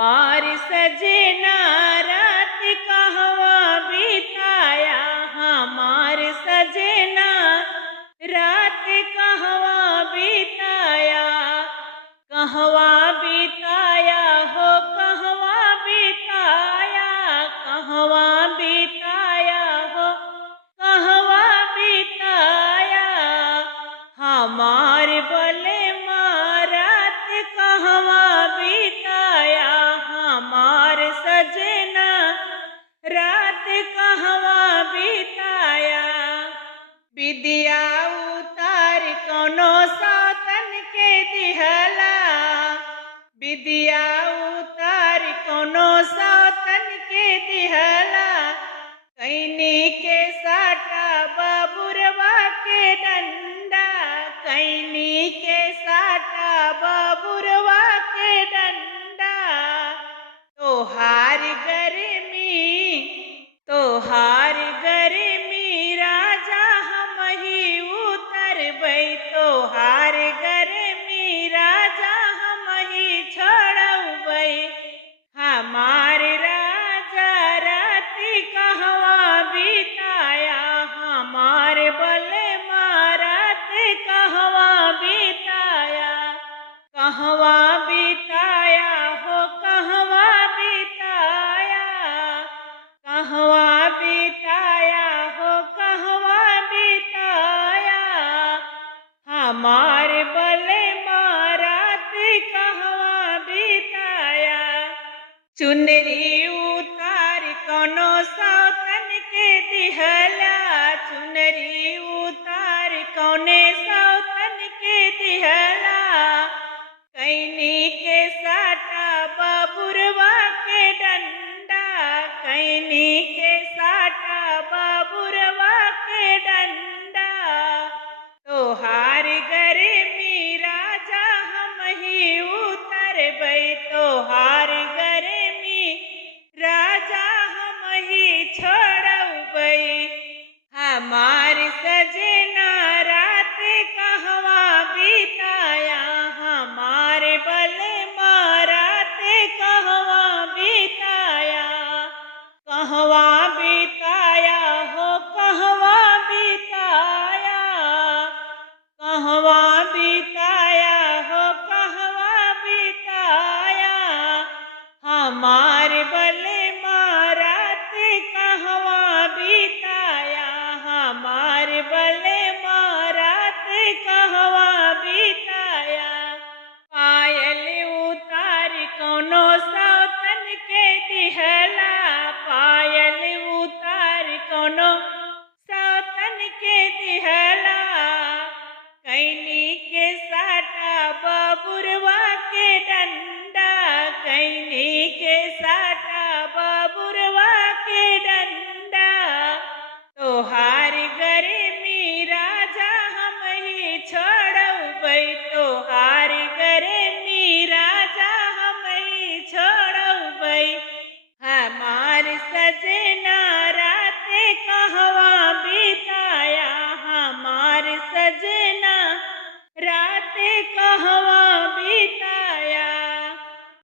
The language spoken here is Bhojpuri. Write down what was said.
हमार सजना रात कहवा बिताया, हमार सजना रात कहवा बिताया, कहवा बिताया हो कहवा बिताया, कहवा बिताया हो कहवा बिताया, हमार बले रात कहवा बिताया, हमार सजना रात कहवा बिताया। विदिया उतार कोनो सातन के दिहला, विदिया उतार कोनो सातन के दिहला, कैनी के साटा बबुरवा के डंडा, कैनी के साटा बबुरवा के डंडा, तोहार गर्मी राजा हम ही उतरबै, तोहार गर्मी राजा हम ही छोड़बै, हमार राजा राति कहवा बिताया, हमार बले रात कहवा बिताया, कहवा बिताया हो कहवा बिताया, कहवा बिताया हो कहवा बिताया, हमार बले रात कहवा बिताया। चुनरी उतार कोनो सातन के दिहला, चुनरी उतार कौने सातन के दिहला, कैनी के साटा बबुरवा के डंडा, कैनी के साटा बबुरवा के डंडा, तोहार गर्मी राजा हम ही उतरबै, तोहार गर्मी राजा हम ही छोड़बै, हमार सजना रात कहवा बिताया, हमार बले रात कहवा बिताया, कहवा बिताया हो कहवा बिताया, कहवा बिताया हो कहवा बिताया, हमार बले रात कहवा बिताया, हमार बले रात कहवा बिताया। पायल उतार कोनो सातन के दिहला,